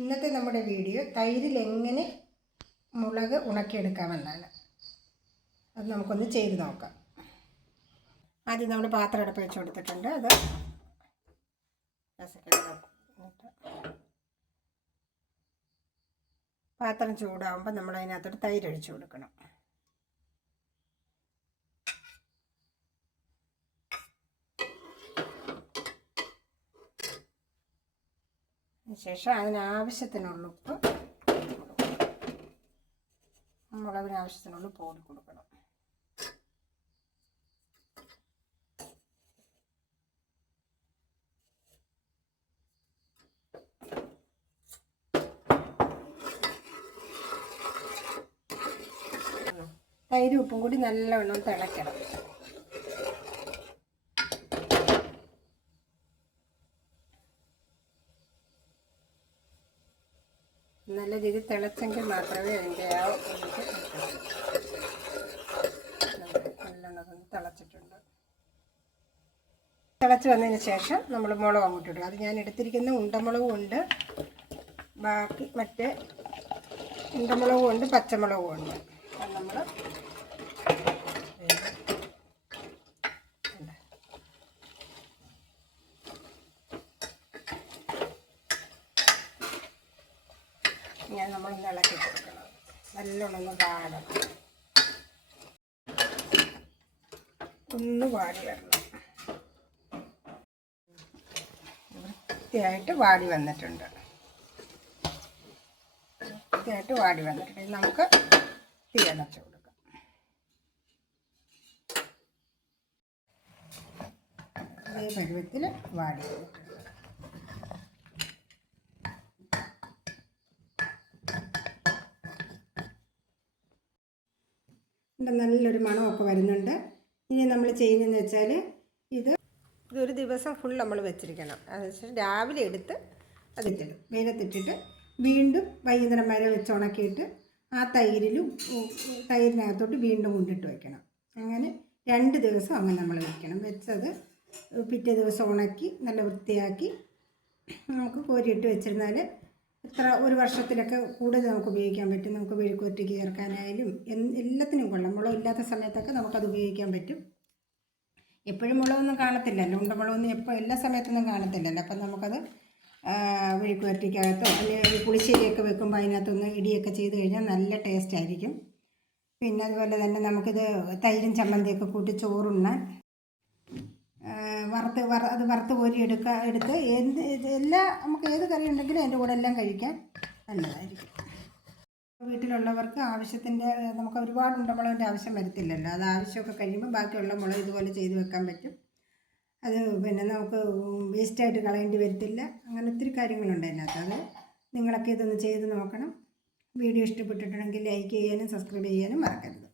ഇന്നത്തെ നമ്മുടെ വീഡിയോ തൈരിൽ എങ്ങനെ മുളക് ഉണക്കിയെടുക്കാമെന്നാണ്. അത് നമുക്കൊന്ന് ചെയ്ത് നോക്കാം. ആദ്യം നമ്മൾ പാത്രം അടുപ്പ് വെച്ച് കൊടുത്തിട്ടുണ്ട്. അത് പാത്രം ചൂടാകുമ്പോൾ നമ്മൾ അതിനകത്തോട്ട് തൈര് ഒഴിച്ചു കൊടുക്കണം. ശേഷം അതിനാവശ്യത്തിനുള്ള ഉപ്പ്, മുളകിന് ആവശ്യത്തിനുള്ള ഉപ്പ് കൂടി കൊടുക്കണം. തൈര് ഉപ്പും കൂടി നല്ലവണ്ണം തിളയ്ക്കണം. നല്ല രീതിയിൽ തിളച്ചെങ്കിൽ മാത്രമേ അതിൻ്റെ നല്ലോണം തിളച്ചിട്ടുണ്ട്. തിളച്ച് വന്നതിന് ശേഷം നമ്മൾ മുളക് അങ്ങോട്ട് ഇടുക. അത് ഞാൻ എടുത്തിരിക്കുന്ന ഉണ്ടമുളകും ഉണ്ട്, ബാക്കി മറ്റേ ഉണ്ടമുളകും ഉണ്ട്, പച്ചമുളകും ഉണ്ട്. അത് നമ്മൾ നമ്മളൊന്ന് ഇളക്കി കൊടുക്കണം. നല്ലോണം ഒന്ന് വാടണം, ഒന്ന് വാടി വരണം. വൃത്തിയായിട്ട് വാടി വന്നിട്ടുണ്ട്. നമുക്ക് തീ അടച്ചു കൊടുക്കാം. അതേ പരുവത്തിൽ വാടി വന്നിട്ടുണ്ട്. നല്ലൊരു മണമൊക്കെ വരുന്നുണ്ട്. ഇനി നമ്മൾ ചെയ്യുന്നതെന്ന് വെച്ചാൽ ഇതൊരു ദിവസം ഫുൾ നമ്മൾ വെച്ചിരിക്കണം. അതിനുശേഷം രാവിലെ എടുത്ത് അതിട്ടിടും, വെയിലത്തിട്ടിട്ട് വീണ്ടും വൈകുന്നേരം വരെ വെച്ച് ഉണക്കിയിട്ട് ആ തൈരിനകത്തോട്ട് വീണ്ടും കൊണ്ടിട്ട് വയ്ക്കണം. അങ്ങനെ 2 ദിവസം അങ്ങനെ നമ്മൾ വയ്ക്കണം. വെച്ചത് പിറ്റേ ദിവസം ഉണക്കി നല്ല വൃത്തിയാക്കി നമുക്ക് കോരിയിട്ട് വെച്ചിരുന്നാൽ ഒരു വർഷത്തിലൊക്കെ കൂടുതൽ നമുക്ക് ഉപയോഗിക്കാൻ പറ്റും. നമുക്ക് മെഴുക്കുവരട്ടിക്ക് ചേർക്കാനായാലും എല്ലാത്തിനും കൊള്ളാം. മുളകില്ലാത്ത സമയത്തൊക്കെ നമുക്കത് ഉപയോഗിക്കാൻ പറ്റും. എപ്പോഴും മുളകൊന്നും കാണത്തില്ലല്ലോ, ഉണ്ടമുളകൊന്നും എല്ലാ സമയത്തൊന്നും കാണത്തില്ലല്ലോ. അപ്പം നമുക്കത് മെഴുക്കുവരട്ടിക്കകത്തോ അല്ലെങ്കിൽ പുളിശ്ശേരിയൊക്കെ വെക്കുമ്പോൾ അതിനകത്തൊന്ന് ഇടിയൊക്കെ ചെയ്ത് കഴിഞ്ഞാൽ നല്ല ടേസ്റ്റ് ആയിരിക്കും. പിന്നെ അതുപോലെ തന്നെ നമുക്കിത് തൈരും ചമ്മന്തിയൊക്കെ കൂട്ടി ചോറുണ്ണാൻ, വറുത്ത് കോരി എടുത്ത് നമുക്ക് ഏത് കറി ഉണ്ടെങ്കിലും അതിൻ്റെ കൂടെ എല്ലാം കഴിക്കാൻ നല്ലതായിരിക്കും. വീട്ടിലുള്ളവർക്ക് ആവശ്യത്തിൻ്റെ നമുക്ക് ഒരുപാട് ഉണ്ടമുളകിൻ്റെ ആവശ്യം വരത്തില്ലല്ലോ. അത് ആവശ്യമൊക്കെ കഴിയുമ്പോൾ ബാക്കിയുള്ള മുളക് ഇതുപോലെ ചെയ്ത് വെക്കാൻ പറ്റും. അത് പിന്നെ നമുക്ക് വേസ്റ്റായിട്ട് കളയേണ്ടി വരത്തില്ല. അങ്ങനെ ഒത്തിരി കാര്യങ്ങളുണ്ട് അതിനകത്ത്. അത് നിങ്ങളൊക്കെ ഇതൊന്ന് ചെയ്ത് നോക്കണം. വീഡിയോ ഇഷ്ടപ്പെട്ടിട്ടുണ്ടെങ്കിൽ ലൈക്ക് ചെയ്യാനും സബ്സ്ക്രൈബ് ചെയ്യാനും മറക്കരുത്.